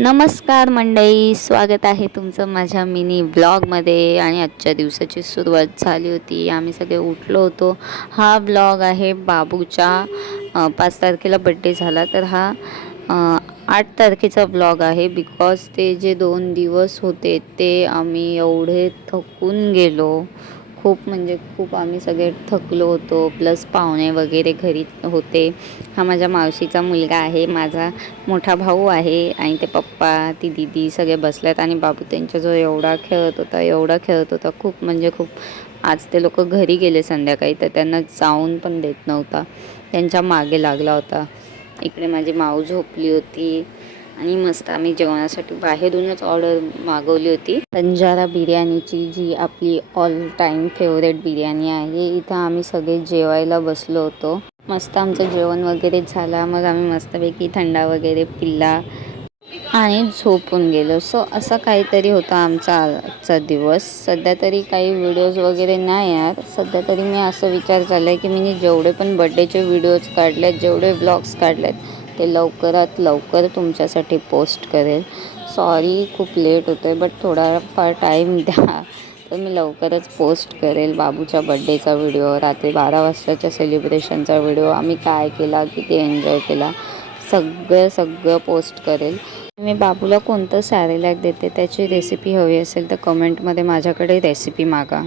नमस्कार मंडळी, स्वागत आहे तुमचं माझ्या मिनी ब्लॉगमध्ये. आणि आजच्या दिवसाची सुरुवात झाली होती, आम्ही सगळे उठलो होतो. हा ब्लॉग आहे बाबूच्या 5 तारखेला बड्डे झाला, तर हा 8 तारखेचा ब्लॉग आहे. बिकॉज ते जे 2 दिवस होते ते आम्ही एवढे थकून गेलो, खूप म्हणजे खूप आम्ही सगळे थकलो होतो. प्लस पाहुणे वगैरे घरी होते. हा माझ्या मावशीचा मुलगा आहे, माझा मोठा भाऊ आहे, आणि ते पप्पा, ती दीदी सगळे बसल्यात. आणि बाबू त्यांच्याजवळ एवढा खेळत होता खूप म्हणजे खूप. आज ते लोक घरी गेले संध्याकाळी, तर त्यांना जाऊन पण देत नव्हता, त्यांच्या मागे लागला होता. इकडे माझी माऊ झोपली होती. आणि मस्त आम्ही जेवणासाठी बाहेरूनच ऑर्डर मागवली होती, बंजारा बिर्याणीची, जी आपली ऑल टाईम फेवरेट बिर्याणी आहे. इथं आम्ही सगळे जेवायला बसलो होतो. मस्त आमचं जेवण वगैरे झालं, मग आम्ही मस्तपैकी थंडा वगैरे पिला आणि झोपून गेलो. सो असं काहीतरी होतं आमचा आजचा दिवस. सध्या तरी काही व्हिडिओज वगैरे नाही यार. सध्या तरी मी असं विचार चालला आहे की मी जेवढे पण बड्डेचे व्हिडिओज काढलेत, जेवढे व्लॉग्स काढलेत, ते लवकरात लवकर तुमच्यासाठी पोस्ट करेल. सॉरी खूप लेट होतं आहे, बट थोडाफार टाईम द्या, तर मी लवकरच पोस्ट करेल. बाबूच्या बड्डेचा व्हिडिओ, रात्री 12 वाजताच्या सेलिब्रेशनचा व्हिडिओ, आम्ही काय केला, किती एन्जॉय केला, सगळं पोस्ट करेल. मी बाबूला कोणतं सॅरेलॅक देते त्याची रेसिपी हवी असेल तर कमेंटमध्ये माझ्याकडे रेसिपी मागा.